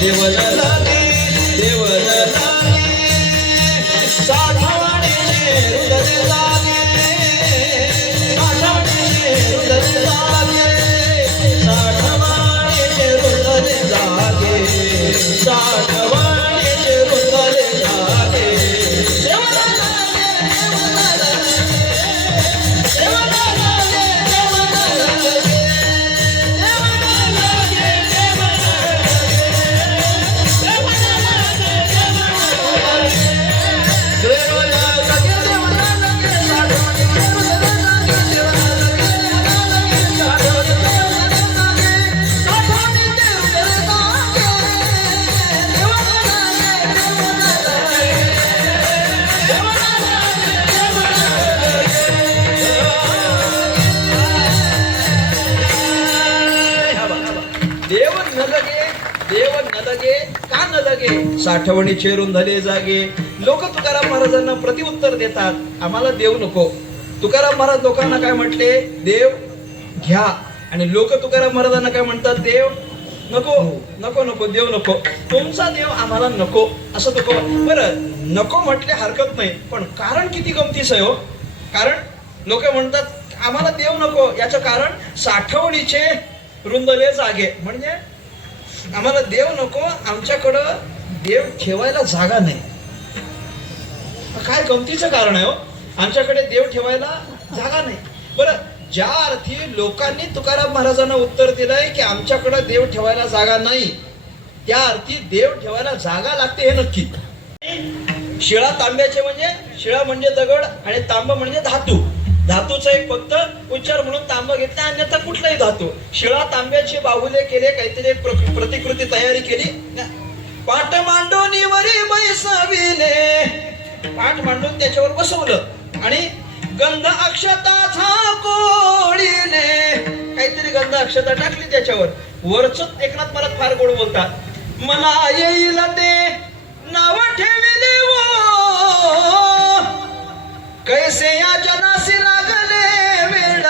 देवल लागे देवल लागे साठवणीचे रुदल लागे साठवणीचे रुदल लागे साठवणीचे रुदल लागे साठवणीचे रुदल लागे देवल लागे देवल लागे देवल लागे का न लगे साठवणी चेरून झाले जागे. लोक तुकाराम महाराजांना प्रतिउत्तर देतात, आम्हाला देव नको. तुकाराम महाराज लोकांना काय म्हटले, देव घ्या. आणि लोक तुकाराम महाराजांना काय म्हणतात, देव नको नको नको, देव नको, तुमचा देव आम्हाला नको. असं नको. बरं, नको म्हटले हरकत नाही, पण कारण किती गमतीच आहे हो. कारण लोक म्हणतात आम्हाला देव नको, याचं कारण साठवणीचे रुंदले जागे. म्हणजे आम्हाला देव नको, आमच्याकडं देव ठेवायला जागा नाही. काय गमतीचं कारण आहे हो, आमच्याकडे देव ठेवायला जागा नाही. बरं, ज्या अर्थी लोकांनी तुकाराम महाराजांना उत्तर दिलंय की आमच्याकडे देव ठेवायला जागा नाही, त्या अर्थी देव ठेवायला जागा लागते हे नक्की. शिळा तांब्याचे म्हणजे, शिळा म्हणजे दगड आणि तांब म्हणजे धातू. धातूचा एक फक्त उच्चार म्हणून तांबा घेतला, अन्यथा कुठलाही धातू. शिळा तांब्याचे बाहुले केले, काहीतरी एक प्रतिकृती तयारी केली, पाठ मांडून वरी बैसविले, पाठ मांडून त्याच्यावर बसवलं आणि गंध अक्षता कोळीने, काहीतरी गंध अक्षता टाकली त्याच्यावर. वरच एकनाथ महाराज फार गोड बोलतात, मला येईल ते नाव ठेविले वो कैसे या जनासी लागले वेळ.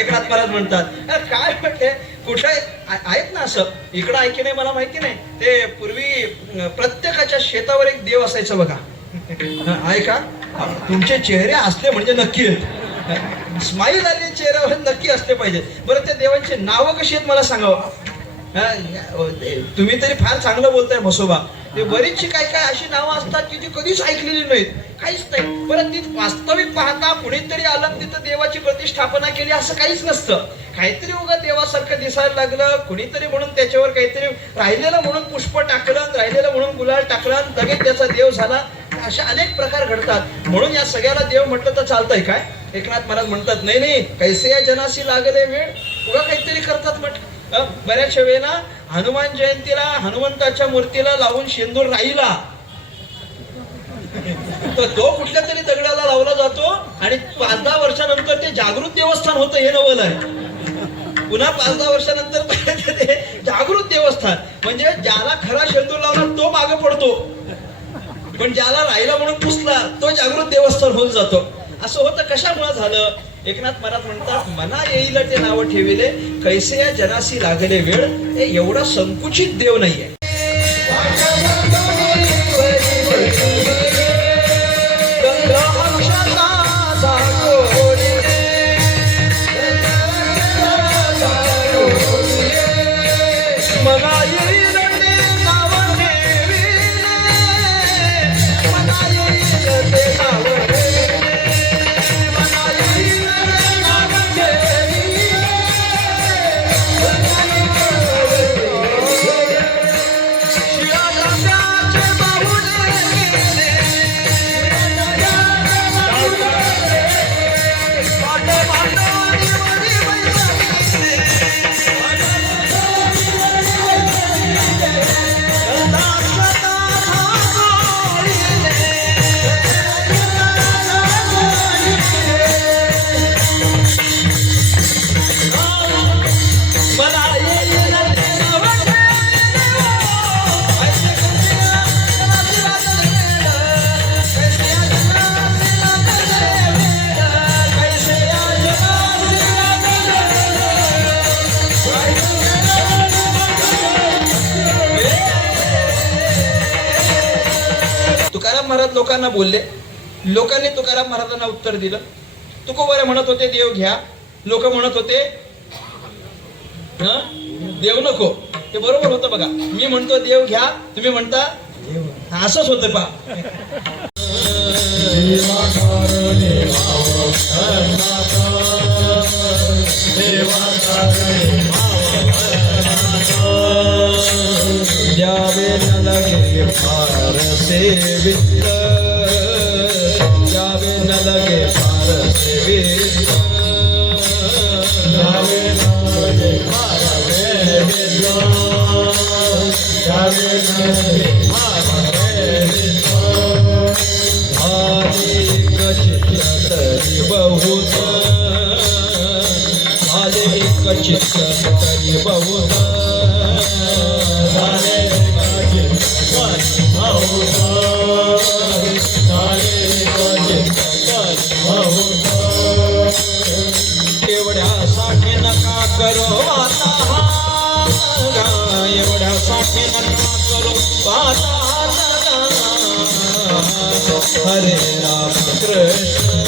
एकनाथ महाराज म्हणतात, काय म्हटले, कुठे आहेत ना असं, इकडं ऐकी नाही मला माहिती नाही. ते पूर्वी प्रत्येकाच्या शेतावर एक देव असायचं बघा. आहे का? तुमचे चेहरे असले म्हणजे नक्की आहेत, स्माईल आली चेहऱ्यावर नक्की असले पाहिजे. बरं, त्या देवांची नावं कशी आहेत मला सांगावं. तुम्ही तरी फार चांगलं बोलताय म्हसोबा. ते बरीचशी काय काय अशी नावं असतात की जी कधीच ऐकलेली नाहीत, काहीच नाही. परत ती वास्तविक पाहता कुणीतरी आलं तिथं देवाची प्रतिष्ठापना केली असं काहीच नसतं. काहीतरी उगा देवासारखं दिसायला लागलं, कुणीतरी म्हणून त्याच्यावर काहीतरी राहिलेलं म्हणून पुष्प टाकलं, राहिलेलं म्हणून गुलाल टाकला, लगेच त्याचा देव झाला. असे अनेक प्रकार घडतात. म्हणून या सगळ्याला देव म्हटलं तर चालतंय काय. एकनाथ महाराज म्हणतात, नाही नाही, कैसे या जनासी लागले वेळ, उगा काहीतरी करतात म्हटलं. बऱ्याचशा वेळेला हनुमान जयंतीला हनुमंताच्या मूर्तीला लावून शेंदूर राहिला तर तो कुठल्या तरी दगडाला लावला जातो आणि 5-10 वर्षानंतर ते जागृत देवस्थान होतं, हे नवल आहे. पुन्हा 5-10 वर्षानंतर ते जागृत देवस्थान, म्हणजे ज्याला खरा शेंदूर लावला तो मागे पडतो, पण ज्याला राहिला म्हणून पुसला तो जागृत देवस्थान होऊन जातो. असं होतं. कशामुळे झालं. एकनाथ महाराज म्हणतात, मना येईल ते नाव ठेविले कैसे या जनासी लागले वेळ. हे एवढा संकुचित देव नाहीये. महाराज लोकांना बोलले. लोकांनी तुकाराम महाराजांना उत्तर दिलं. तुकोबरे म्हणत होते देव घ्या, लोक म्हणत होते देव नको. ते बरोबर होतं बघा. मी म्हणतो देव घ्या, तुम्ही म्हणता असंच होतं पा. द्यावे न लगे फार सेवित, द्यावे न लगे फार सेवित, द्यावे न लगे फार सेवित, द्यावे न लगे फार सेवित. भाले कचित तरी बहुत, भाले कचित तरी बहुत, भाले कचित तरी बहुत, भाले कचित तरी बहुत. एवढ्यासाठी नका करो आता हात, एवढ्यासाठी नका करो आता हात. हरे राम कृष्ण